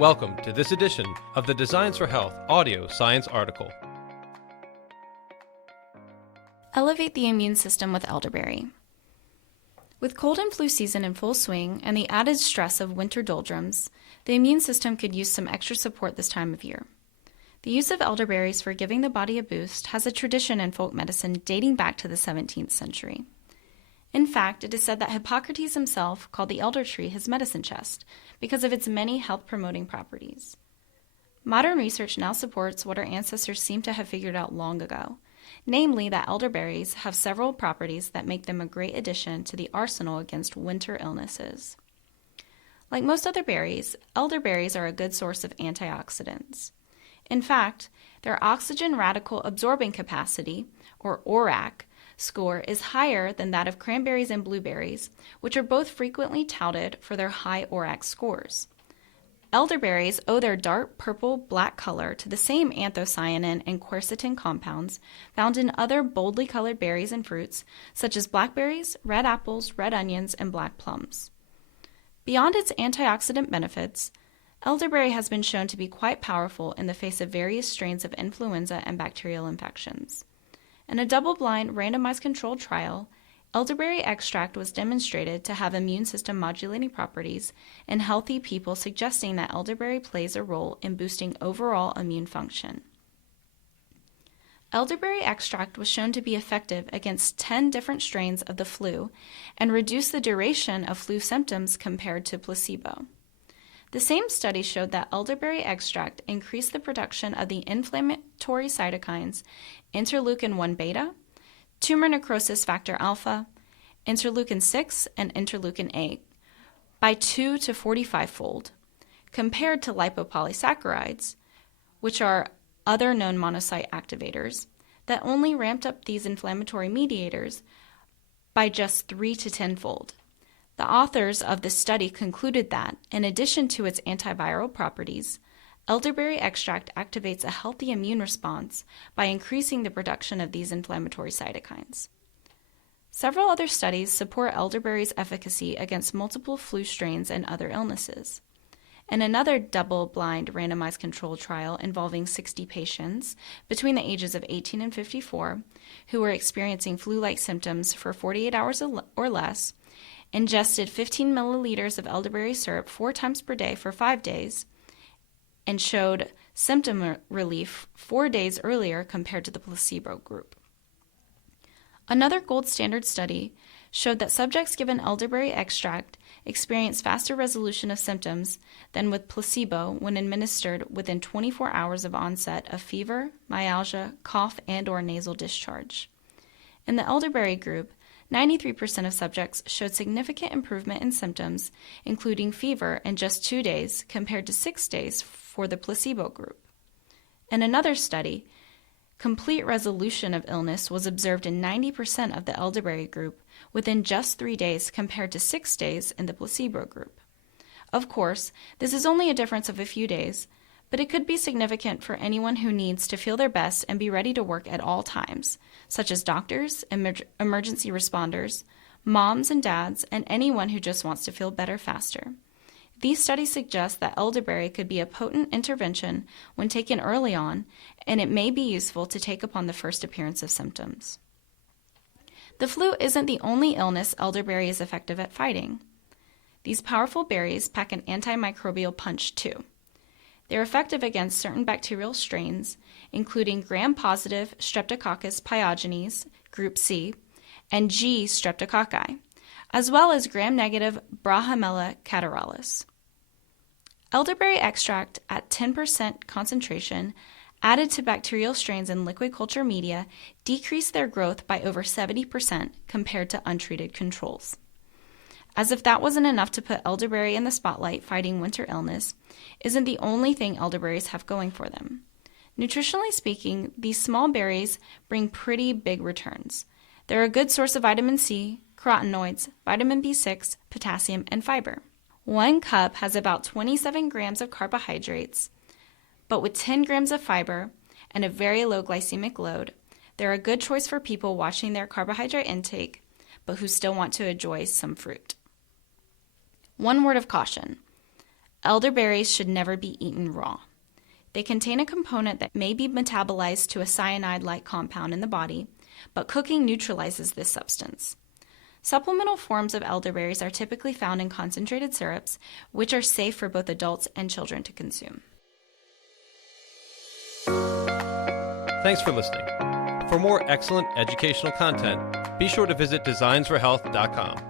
Welcome to this edition of the Designs for Health audio science article. Elevate the immune system with elderberry. With cold and flu season in full swing and the added stress of winter doldrums, the immune system could use some extra support this time of year. The use of elderberries for giving the body a boost has a tradition in folk medicine dating back to the 17th century. In fact, it is said that Hippocrates himself called the elder tree his medicine chest because of its many health-promoting properties. Modern research now supports what our ancestors seem to have figured out long ago, namely that elderberries have several properties that make them a great addition to the arsenal against winter illnesses. Like most other berries, elderberries are a good source of antioxidants. In fact, their oxygen radical absorbing capacity, or ORAC, score is higher than that of cranberries and blueberries, which are both frequently touted for their high ORAC scores. Elderberries owe their dark purple-black color to the same anthocyanin and quercetin compounds found in other boldly colored berries and fruits, such as blackberries, red apples, red onions, and black plums. Beyond its antioxidant benefits, elderberry has been shown to be quite powerful in the face of various strains of influenza and bacterial infections. In a double-blind, randomized controlled trial, elderberry extract was demonstrated to have immune system modulating properties in healthy people, suggesting that elderberry plays a role in boosting overall immune function. Elderberry extract was shown to be effective against 10 different strains of the flu and reduce the duration of flu symptoms compared to placebo. The same study showed that elderberry extract increased the production of the inflammatory cytokines interleukin-1 beta, tumor necrosis factor alpha, interleukin-6, and interleukin-8 by 2 to 45-fold, compared to lipopolysaccharides, which are other known monocyte activators, that only ramped up these inflammatory mediators by just 3 to 10-fold. The authors of this study concluded that, in addition to its antiviral properties, elderberry extract activates a healthy immune response by increasing the production of these inflammatory cytokines. Several other studies support elderberry's efficacy against multiple flu strains and other illnesses. In another double-blind randomized controlled trial involving 60 patients between the ages of 18 and 54 who were experiencing flu-like symptoms for 48 hours or less, ingested 15 milliliters of elderberry syrup 4 times per day for 5 days, and showed symptom relief 4 days earlier compared to the placebo group. Another gold standard study showed that subjects given elderberry extract experienced faster resolution of symptoms than with placebo when administered within 24 hours of onset of fever, myalgia, cough, and/or nasal discharge. In the elderberry group, 93% of subjects showed significant improvement in symptoms, including fever, in just 2 days compared to 6 days for the placebo group. In another study, complete resolution of illness was observed in 90% of the elderberry group within just 3 days compared to 6 days in the placebo group. Of course, this is only a difference of a few days, but it could be significant for anyone who needs to feel their best and be ready to work at all times, such as doctors, emergency responders, moms and dads, and anyone who just wants to feel better faster. These studies suggest that elderberry could be a potent intervention when taken early on, and it may be useful to take upon the first appearance of symptoms. The flu isn't the only illness elderberry is effective at fighting. These powerful berries pack an antimicrobial punch too. They're effective against certain bacterial strains, including gram-positive Streptococcus pyogenes, group C, and G. streptococci, as well as gram-negative Brahamella catarrhalis. Elderberry extract at 10% concentration added to bacterial strains in liquid culture media decreased their growth by over 70% compared to untreated controls. As if that wasn't enough to put elderberry in the spotlight, fighting winter illness isn't the only thing elderberries have going for them. Nutritionally speaking, these small berries bring pretty big returns. They're a good source of vitamin C, carotenoids, vitamin B6, potassium, and fiber. 1 cup has about 27 grams of carbohydrates, but with 10 grams of fiber and a very low glycemic load, they're a good choice for people watching their carbohydrate intake, but who still want to enjoy some fruit. One word of caution. Elderberries should never be eaten raw. They contain a component that may be metabolized to a cyanide-like compound in the body, but cooking neutralizes this substance. Supplemental forms of elderberries are typically found in concentrated syrups, which are safe for both adults and children to consume. Thanks for listening. For more excellent educational content, be sure to visit designsforhealth.com.